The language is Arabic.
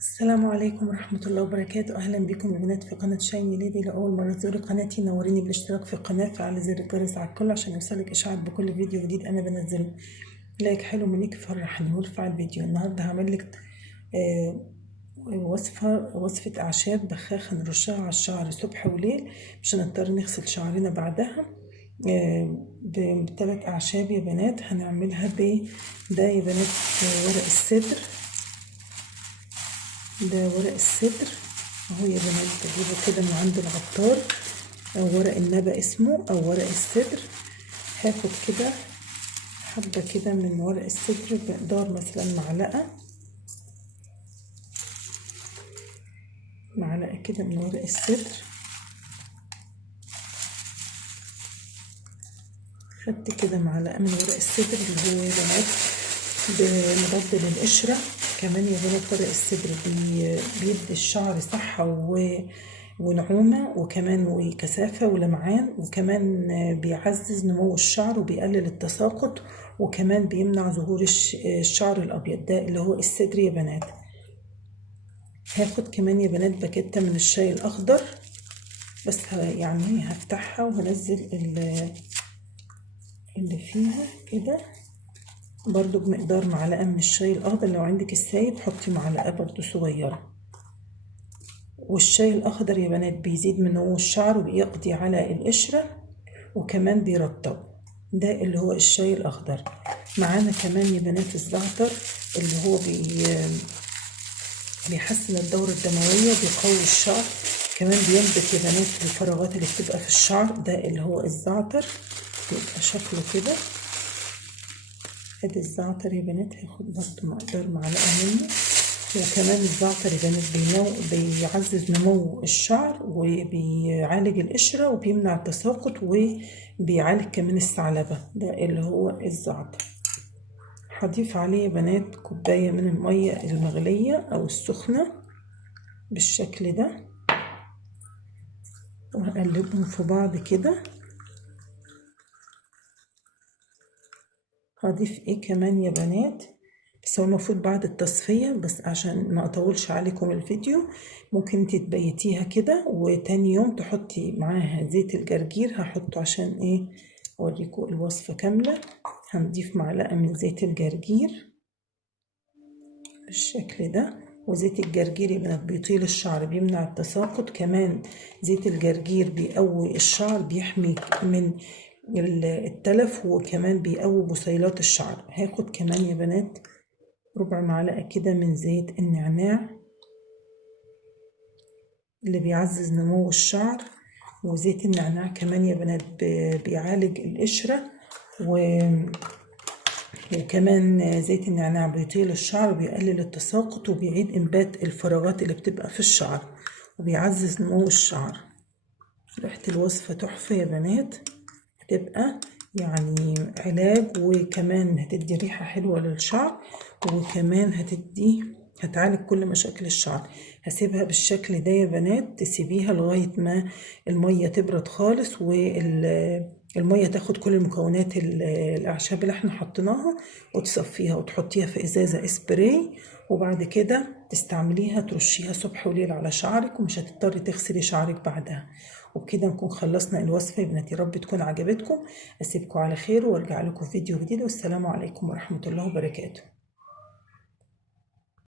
السلام عليكم ورحمة الله وبركاته. أهلا بكم يا بنات في قناة شايني ليدي. لأول مرة تزوري قناتي نوريني بالاشتراك في القناة، فعلى زر الجرس على الكل عشان يوصلك إشعار بكل فيديو جديد أنا بنزله. لايك حلو منك يفرحني وارفع الفيديو. النهاردة هعمل لك وصفة أعشاب بخاخة نرشها على الشعر صبح وليل مش هنضطر نغسل شعرنا بعدها. بثلاث أعشاب يا بنات هنعملها ده يا بنات ورق السدر. ده ورق السدر اهو يا بنات، بجيبه كده من عند العطار، او ورق النبا اسمه او ورق السدر. هاخد كده حبة كده من ورق السدر بمقدار مثلا معلقة كده من ورق السدر. خدت كده معلقة من ورق السدر اللي هو يا بنات مضاد للقشرة. كمان يا بنات ورق السدر بيدي الشعر صحة ونعومة وكمان وكثافة ولمعان، وكمان بيعزز نمو الشعر وبيقلل التساقط، وكمان بيمنع ظهور الشعر الأبيض. ده اللي هو السدر يا بنات. هاخد كمان يا بنات باكيتة من الشاي الأخضر، بس يعني هفتحها وهنزل اللي فيها كده برضو بمقدار معلقة من الشاي الأخضر. لو عندك السايب حطي معلقة برضو صغيرة. والشاي الأخضر يا بنات بيزيد من نمو الشعر وبيقضي على القشرة وكمان بيرطب. ده اللي هو الشاي الأخضر. معانا كمان يا بنات الزعتر اللي هو بيحسن الدورة الدموية، بيقوي الشعر، كمان بينبت يا بنات الفراغات اللي بتبقى في الشعر. ده اللي هو الزعتر، بيبقى شكله كده. ادي الزعتر يا بنات، هاخد برضو مقدار معلقة منه. وكمان الزعتر يا بنات بيعزز نمو الشعر وبيعالج القشرة وبيمنع التساقط وبيعالج كمان الثعلبة. ده اللي هو الزعتر. هضيف عليه يا بنات كوباية من المية المغلية أو السخنة بالشكل ده، وهقلبهم في بعض كده. هضيف ايه كمان يا بنات، بس هو المفروض بعد التصفية، بس عشان ما اطولش عليكم الفيديو ممكن انت تبيتيها كده وتاني يوم تحطي معاها زيت الجرجير. هحطه عشان ايه اوريكم الوصفة كاملة. هنضيف معلقة من زيت الجرجير بالشكل ده. وزيت الجرجير يا بنات بيطيل الشعر، بيمنع التساقط. كمان زيت الجرجير بيقوي الشعر، بيحمي من التلف، وكمان بيقوي بصيلات الشعر. هاخد كمان يا بنات ربع معلقة كده من زيت النعناع اللي بيعزز نمو الشعر. وزيت النعناع كمان يا بنات بيعالج القشرة، وكمان زيت النعناع بيطيل الشعر وبيقلل التساقط وبيعيد إنبات الفراغات اللي بتبقى في الشعر وبيعزز نمو الشعر. ريحة الوصفة تحفة يا بنات، هتبقى يعني علاج، وكمان هتدي ريحة حلوة للشعر، وكمان هتعالج كل مشاكل الشعر. هسيبها بالشكل ده يا بنات، تسيبيها لغاية ما المية تبرد خالص والمية تاخد كل المكونات الأعشاب اللي احنا حطيناها، وتصفيها وتحطيها في إزازة اسبراي، وبعد كده تستعمليها ترشيها صبح وليل على شعرك، ومش هتضطري تغسلي شعرك بعدها. وبكده نكون خلصنا الوصفة يا بناتي. رب تكون عجبتكم. أسيبكم على خير وارجع لكم في فيديو جديد، والسلام عليكم ورحمة الله وبركاته.